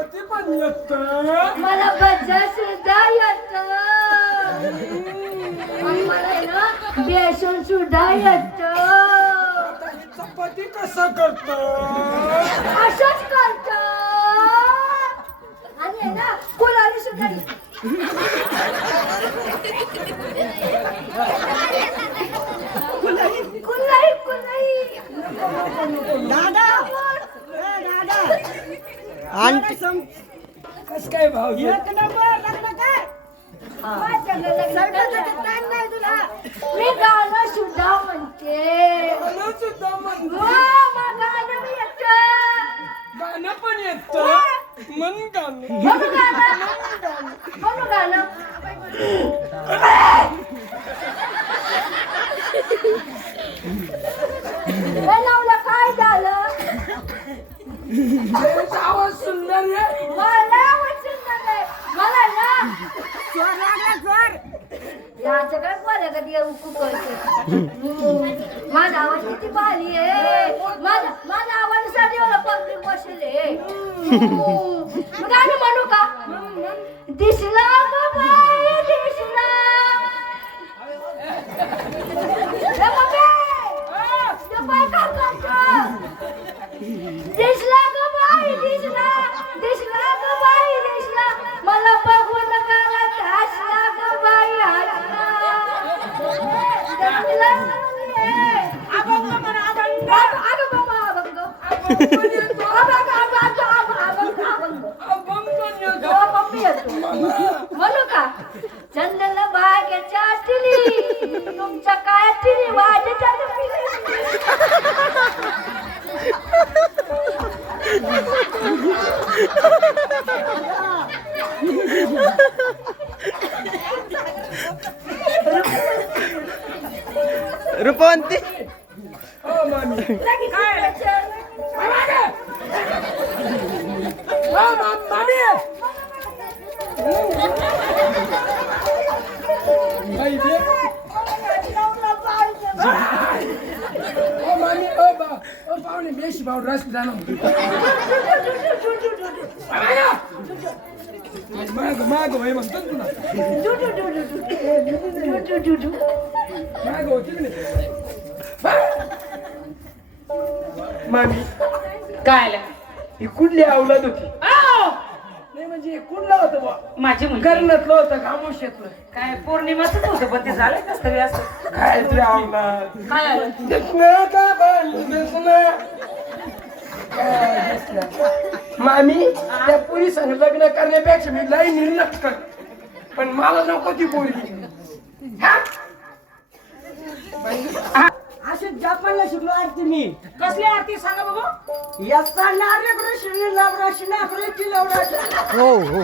चपाती पण येत. मला भजा सुद्धा येत मला ना बेसन सुद्धा येत चपाती कसं करत? असंच करत. आणि ना कुलाली सुद्धा आंटी कस काय भाऊ एक नंबर लग्न काय मी गाणं सुद्धा म्हणते. सुद्धा हो, मला गाणं येतं. गाणं पण येत मन गाणं. म्हणू गाणं म्हणू गाणं हे लावलं काय झालं त्याचा आवाज सुंदर आहे मला आवडतं नाही. मला ना. चोर लागला चोर याचं काय मला कधी उकू करते. माझा आवाज किती भारी आहे. माझा माझा आवाजासाठी मला पब्लिक बसले गाणं म्हणू का? दिसला म्हणू का चंदन भाग्याच्या तिली तुमच्या काय तिली वाजच्या रूपवंती हो मामी हो मा- मामी. हो बा तुला की काय आलं? ही कुठली अवलाद होती आव! नाही म्हणजे हे कुठलं होतं बुवा माझी मुलगी कर्णातलं होतं खामोशातलं काय पौर्णिमाच होतं पण ते झालं कसं तरी असं काय तुझ्या अवलाद काय आलं? दिसणं का दिसणं काय? मामी त्या पुरी संग लग्न करण्यापेक्षा मी लई निर्लक्ष कर पण मला नको ती पोरी हा? असे जपानला शिकलो आरती मी. कसली आरती सांगा बघू? यस्ता नार्य कृष्ण लवराशी ना कृष्ण लवराशी हो हो.